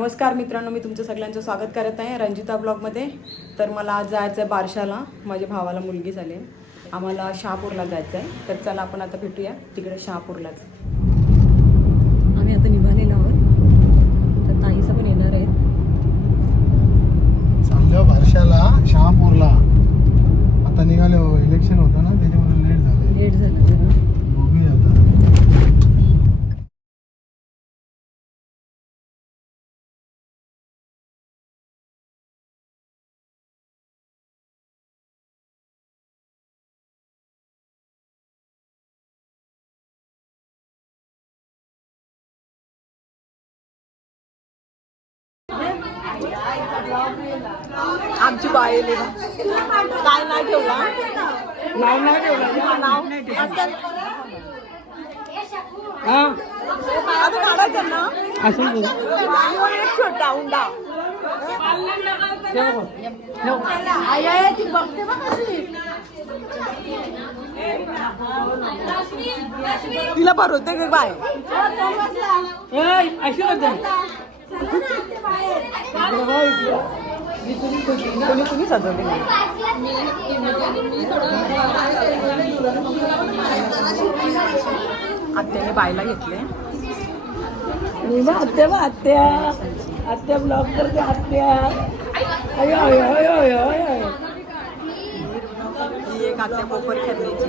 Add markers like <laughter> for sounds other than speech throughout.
नमस्कार मित्रांनो मी तुमचं सगळ्यांचं स्वागत करत आहे रंजिता ब्लॉगमध्ये. तर मला आज जायचं आहे बारशाला. माझ्या भावाला मुलगी झाली आहे. आम्हाला शहापूरला जायचं आहे. तर चला आपण आता भेटूया तिकडे शहापूरलाच. आम्ही आता निघालेलो आहोत. तर ताईसा पण येणार आहेत चाललो वर्षाला शहापूरला. आता निघालो इलेक्शन होतं ना त्याच्यामुळे लेट झालं. लेट झालं आमची बाई काय नाही ठेवला. नाव? नाही ठेवलं. नाव हा? आता काढायचं ना? असं छोटा उंडा तिला भरवते का बाय? अशी होते. कोणी कोणी सजवले आत्याने बायला घेतले आत्या बा आत्या. आत्या ब्लॉग करते आत्या. अयो अयो अयो अयो अयो ही एक आत्या कोपर खेळण्याची.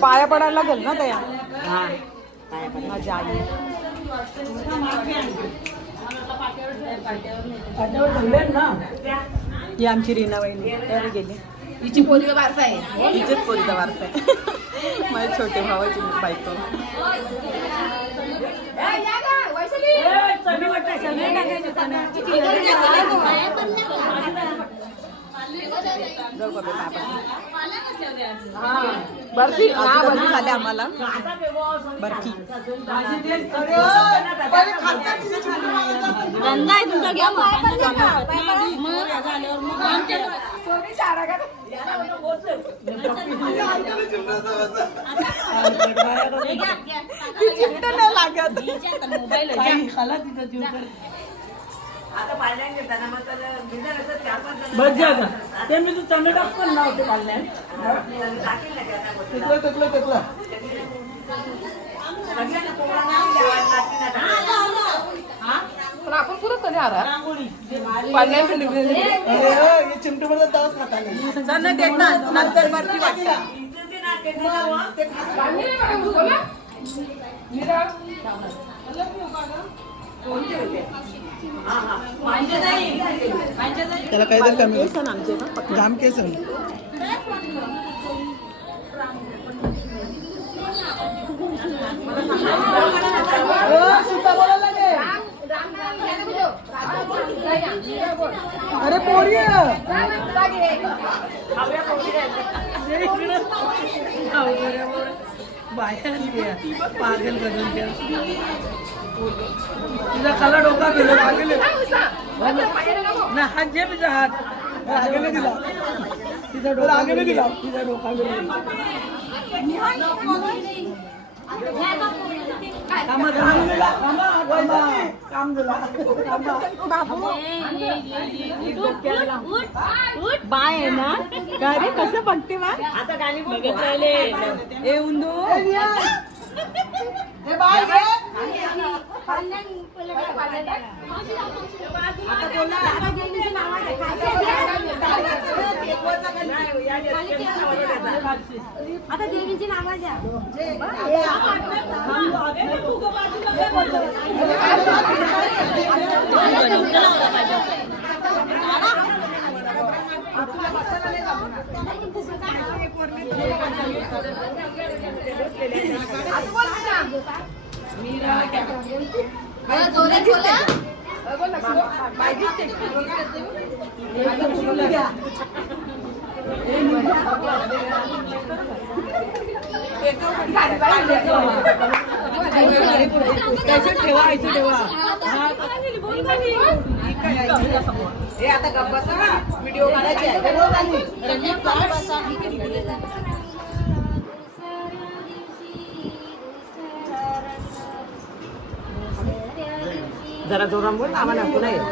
पाया पडायला लागेल ना त्या? आई ही आमची रीना वहिनी. गेली. हिची पोरगी वारसा आहे. हिचेच पोरीचा वारसा आहे. माझ्या छोटे भावाची बायको? बर्फी. हा बर्फी झाली आम्हाला. बर्फी. धंदा आहे तुमचा घ्या मोबाईल बस जागा ते मी तू टोमॅटो पण नव्हते पाल्यान तिकलं तिकलं तिकलं पण आपण पुरं कधी आला? हो, हे चिमटेमध्ये तास खाता नंतर त्याला काहीतरी कमी. जाम केस अरे पोरी पागल करून द्या तुझा खाला डोका गेला. पागल ना हात जे तुझा हात. आगे दिला तिचा डोका आगे नाही दिला. तिचा डोका गेला. काम बाय आहे ना? का रे? कसं बघते बा आता गाणी ए उंदू. <laughs> आता देवीची नावं द्या त्याच्यात ठेवा हे आता गप्पा व्हिडिओ काढायचे जरा जोरान बोल आम्हाला पुन्हा येत.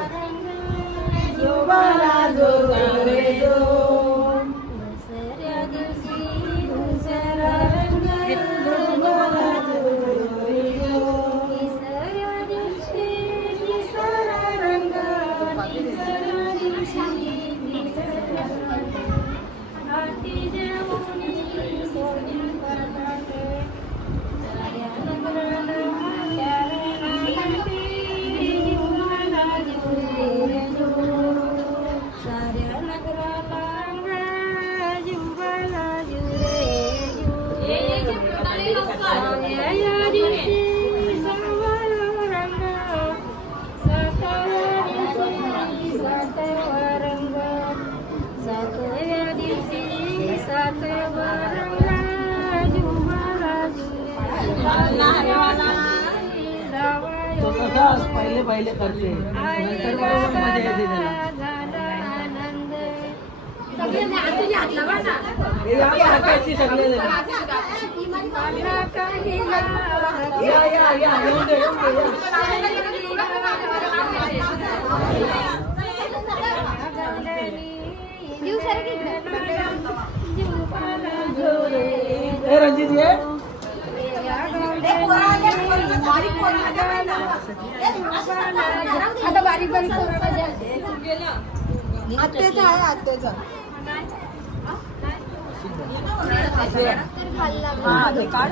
रणजित ये. आता बारीक बारीक आत्याचा आहे आत्याचा हा ते काढ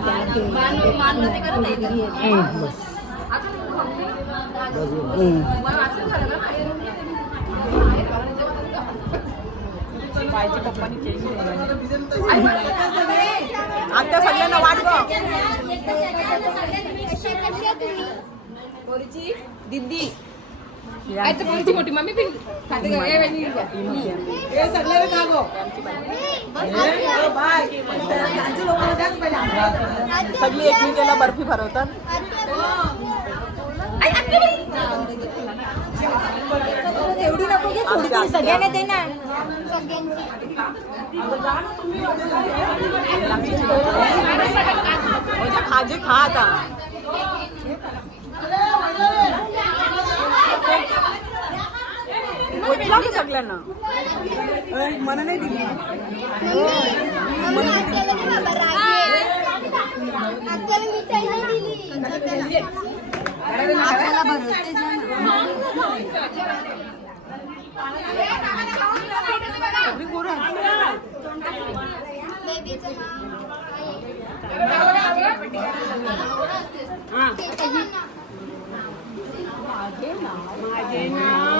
आत्या सगळ्यांना वाट <laughs> दिदी मोठी मम्मी पिन खाते का? ए, वहिनी, हे सगळे खा गो बाय त्यांचे लोक द्याच पहिले सगळी एकमेकीला बर्फी भरवतात एवढी नको घे थोडी थोडी सगळ्यांना दे ना खाजे खा आता उठला की सगळ्यांना. मला नाही दिली. सगळी पोरं गावाकडची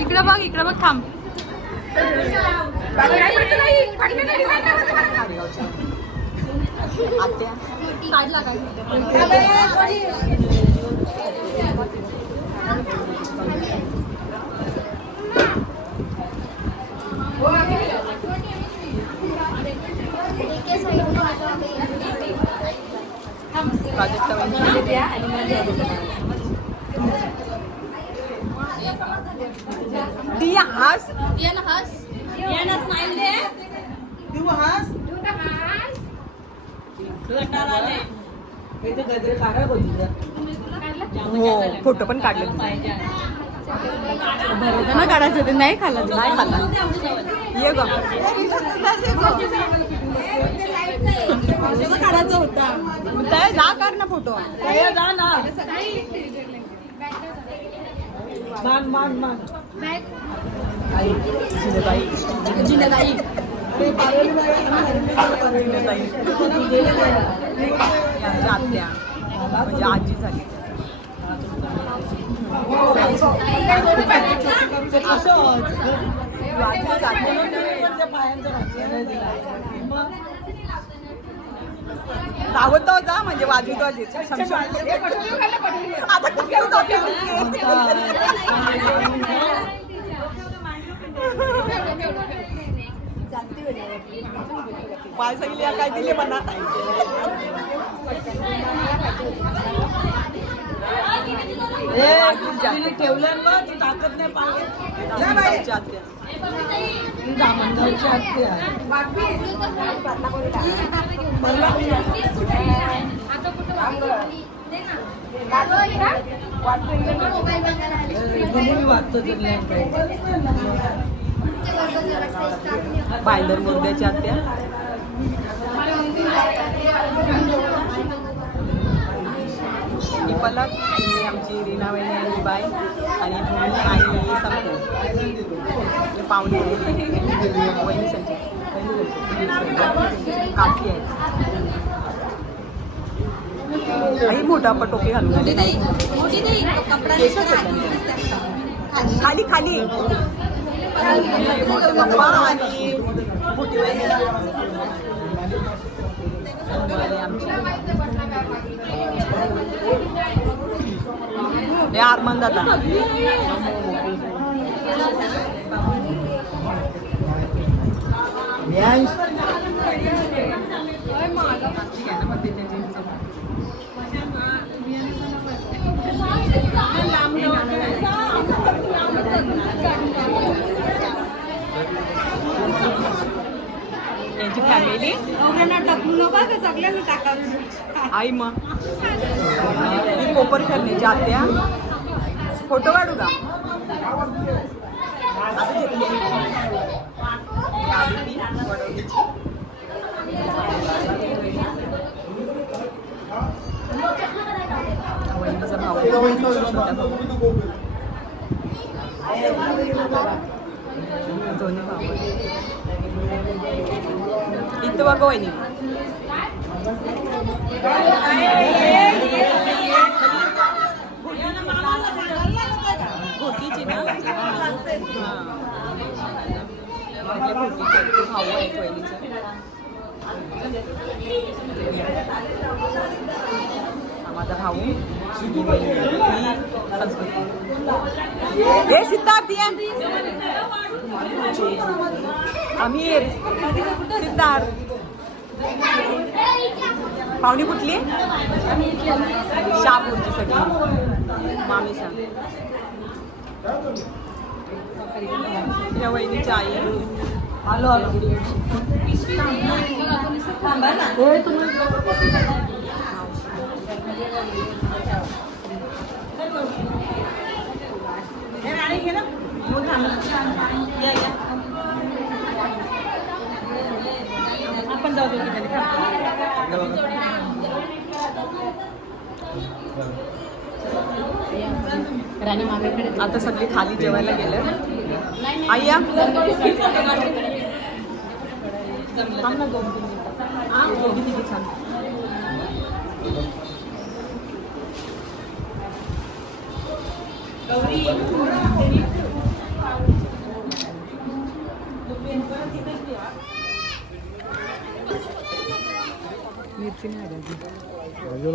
इकडं बघ इकडं बघ थांब. काढला काय प्राजक्ता वहिनी. दिया हास. ये ना हस. ये ना स्माइल दे. तू हास इथे गजरे काढा बघ तुझं हो फोटो पण काढले काढायचं ते नाही खाल्ला. नाही खाल्ला. ये ग. काढायचा होता जा कर ना फोटो जा ना. मान मान मान. यांच्या आत्या म्हणजे आजी झाली. लावतो जा म्हणजे वाजवतो पाय सांगली काय दिले म्हणा? ठेवलं ना ती ताकद नाही पाहिजे दामणगावची आत्या. वाटतं बायलर मुर्द्याची आत्या. ही पलक ही आमची रीना वहिनी आणि बाय आणि भूमी आणि संपू पाहुणे वहिनी संची काकी आहे आई मोठा आपण टोपी घालून आले. खाली. खाली मोठे पप्पा आणि मोठी वहिनी आणि आमची. हे आरमान दादा. यांची फॅमिली आई मग. ही कोपर करण्याची आत्या. फोटो काढू का. ही भाऊ दोन्ही भाऊ इथं बघा वहिनी घोटीची ना भाऊ आहेत वहिनीचे माझा भाऊ. हे सिद्धार्थ ये. सिद्धार्थ. पाहुणी कुठली? शहापूरची सगळी. मामी सांग या वहिनीच्या आई. आलो आलो. येऊन तुम्ही या, या. आपण जाऊ दोघी आता सगळी खाली जेवायला गेलं आई या दोन तीन छान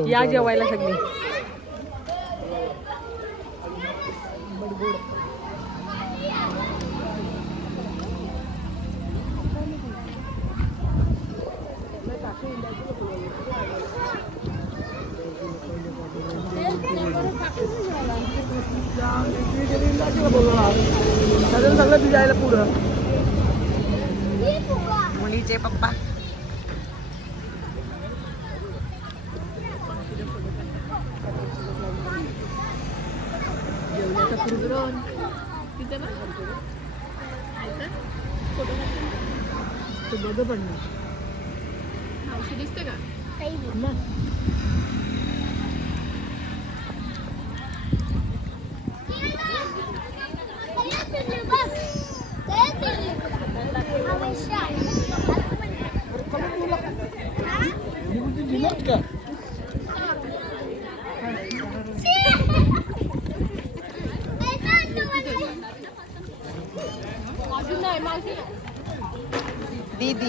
या जेवायला सगळी. भिजायला पुढं. मुलीचे पप्पा.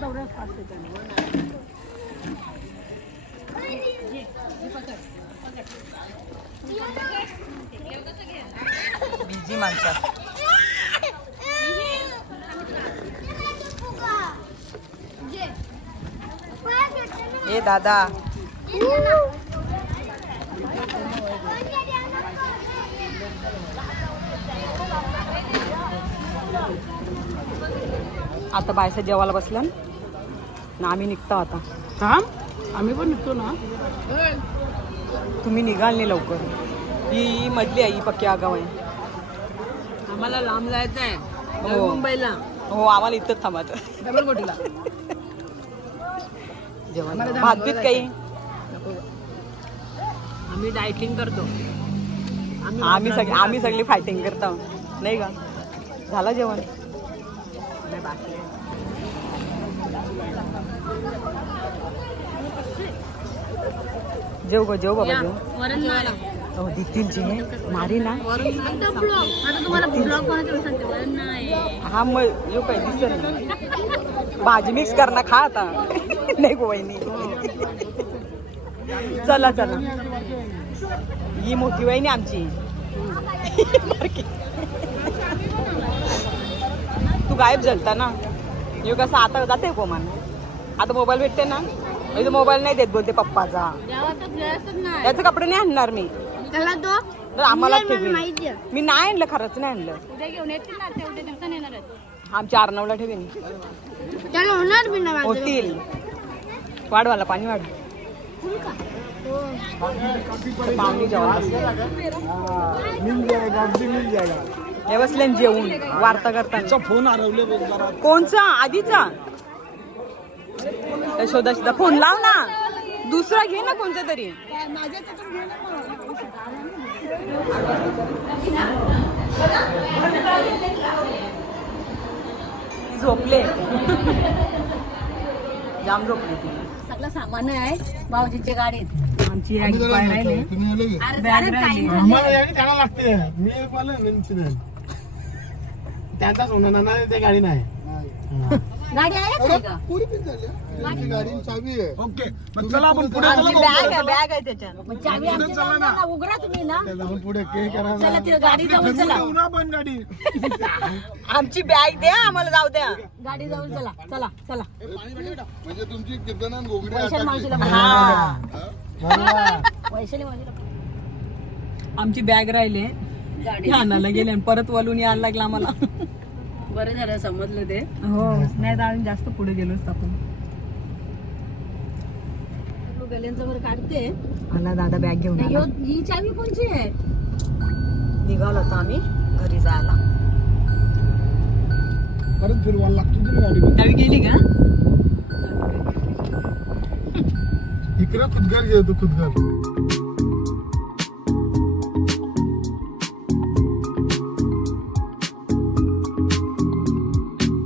थांबल्यात बिझी माणसं. ए दादा. आता बायसा जेवायला बसल्या ना आम्ही निघतो आता. थांब आम्ही पण निघतो ना. तुम्ही निघाल नाही लवकर. ही मधली आहे ही पक्की आगाव आहे. आम्हाला लांब जायचं आहे. हो. मुंबईला. हो आम्हाला इथंच थांबायचं. डबल जेवण. आम्हाला भात बीत. काही? आम्ही डायटिंग करतो. आम्ही सगळे आम्ही सगळी फायटिंग करतो. नाही का? झालं जेवण? नाही, बाकी आहे. जेव गो जेव बाबा जेव. हो दितीलची हे मारी ना. हा मग येऊ काय दिसत. भाजी मिक्स कर ना खा आता. नाही गो वहिनी. चला चला. ही मोठी वहिनी आमची. तू गायब झालता ना? येऊ कसं आता जाते कोमान आता मोबाईल भेटते ना. इथे मोबाईल नाही देत बोलते पप्पाचा. देवाचा प्लेसच नाही याचे कपडे नाही आणणार मी. तर आम्हाला. मी नाही आणलं खरंच नाही आणलं. आमच्या आर्नवला ठेवीन. होतील. वाढवाला पाणी वाढ. हे बसले जेवून वार्ता करताना. फोन हरवले कोणचा? आधीचा? शोधा शोधा फोन लाव ना. दुसरा घे ना कोणता तरी. झोपले. जाम झोपले ती. सगळं सामान आहे. भाऊजीच्या गाडीत आमची राहिले. तुम्ही आले की? बॅग राहिली. आम्हाला यायला त्यांना लागते. मी एक वाला इन्सिडेंट त्यांचाच होणार ना ते गाडी नाही. गाडी आहे का गाडी. चावी आहे. ओके चला आपण पुढे आमची बॅग आहे बॅग आहे त्याच्यात. चावी आमची लावून द्या ना, उघडा तुम्ही ना. जाऊन पुढे के करा चला तिला गाडी जाऊन चला. पण गाडी. आमची बॅग द्या आम्हाला जाऊ द्या. गाडी जाऊन चला चला चला. म्हणजे तुमची कीर्तनान गोगडी वैशाली मावशीला हा. वैशाली मावशीला आमची बॅग राहिले. गाडी. आणायला गेले आणि परत वलून यायला लागला आम्हाला. बरं झालं समजलं ते. हो नाही तर आम्ही जास्त पुढे गेलोच आपण. गल्यांचं काढते. आला दादा बॅग घेऊन आला. ही चावी कोणची आहे? निघालो होतो आम्ही घरी जायला. परत फिरवायला लागतो तुम्ही गाडी त्यावेळी गेली का? इकडे खुदगार घेतो खुदगार.